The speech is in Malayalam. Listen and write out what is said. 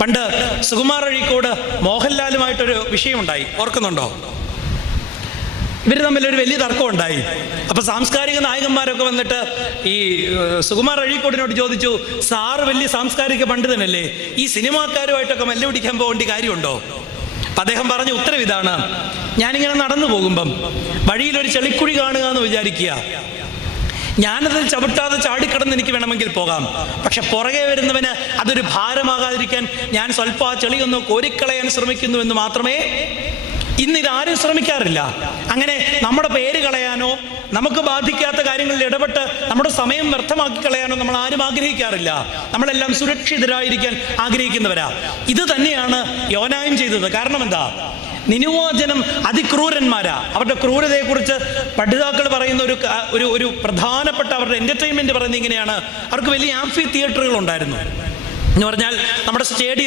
പണ്ട് സുകുമാർ അഴീക്കോട് മോഹൻലാലുമായിട്ടൊരു വിഷയമുണ്ടായി. ഓർക്കുന്നുണ്ടോ? ഇവർ തമ്മിൽ ഒരു വലിയ തർക്കം ഉണ്ടായി അപ്പൊ സാംസ്കാരിക നായകന്മാരൊക്കെ വന്നിട്ട് ഈ സുകുമാർ അഴീക്കോടിനോട് ചോദിച്ചു സാറ് വലിയ സാംസ്കാരിക പണ്ഡിതനല്ലേ ഈ സിനിമാക്കാരുമായിട്ടൊക്കെ മല്ല പിടിക്കാൻ പോകേണ്ട കാര്യമുണ്ടോ? അപ്പൊ അദ്ദേഹം പറഞ്ഞ ഉത്തരവിതാണ്. ഞാനിങ്ങനെ നടന്നു പോകുമ്പം വഴിയിൽ ഒരു ചെളിക്കുഴി കാണുക എന്ന് വിചാരിക്കുക. ഞാനത് ചവിട്ടാതെ ചാടിക്കടന്ന് എനിക്ക് വേണമെങ്കിൽ പോകാം. പക്ഷെ പുറകെ വരുന്നവന് അതൊരു ഭാരമാകാതിരിക്കാൻ ഞാൻ സ്വല്പം ആ ചെളിയൊന്ന് കോരിക്കളയാൻ ശ്രമിക്കുന്നു എന്ന് മാത്രമേ ഇന്ന് ഇതാരും ശ്രമിക്കാറില്ല. അങ്ങനെ നമ്മുടെ പേര് കളയാനോ നമുക്ക് ബാധിക്കാത്ത കാര്യങ്ങളിൽ ഇടപെട്ട് നമ്മുടെ സമയം വ്യർത്ഥമാക്കി കളയാനോ നമ്മൾ ആരും ആഗ്രഹിക്കാറില്ല. നമ്മളെല്ലാം സുരക്ഷിതരായിരിക്കാൻ ആഗ്രഹിക്കുന്നവരാ. ഇത് തന്നെയാണ് യോനായും ചെയ്തത്. കാരണം എന്താ? നിനുവാചനം അതിക്രൂരന്മാരാ. അവരുടെ ക്രൂരതയെക്കുറിച്ച് പഠിതാക്കൾ പറയുന്ന ഒരു ഒരു ഒരു പ്രധാനപ്പെട്ട അവരുടെ എന്റർടൈൻമെന്റ് പറയുന്നത് ഇങ്ങനെയാണ്. അവർക്ക് വലിയ ആംഫി തിയേറ്ററുകൾ ഉണ്ടായിരുന്നു. എന്ന് പറഞ്ഞാൽ നമ്മുടെ സ്റ്റേഡിയം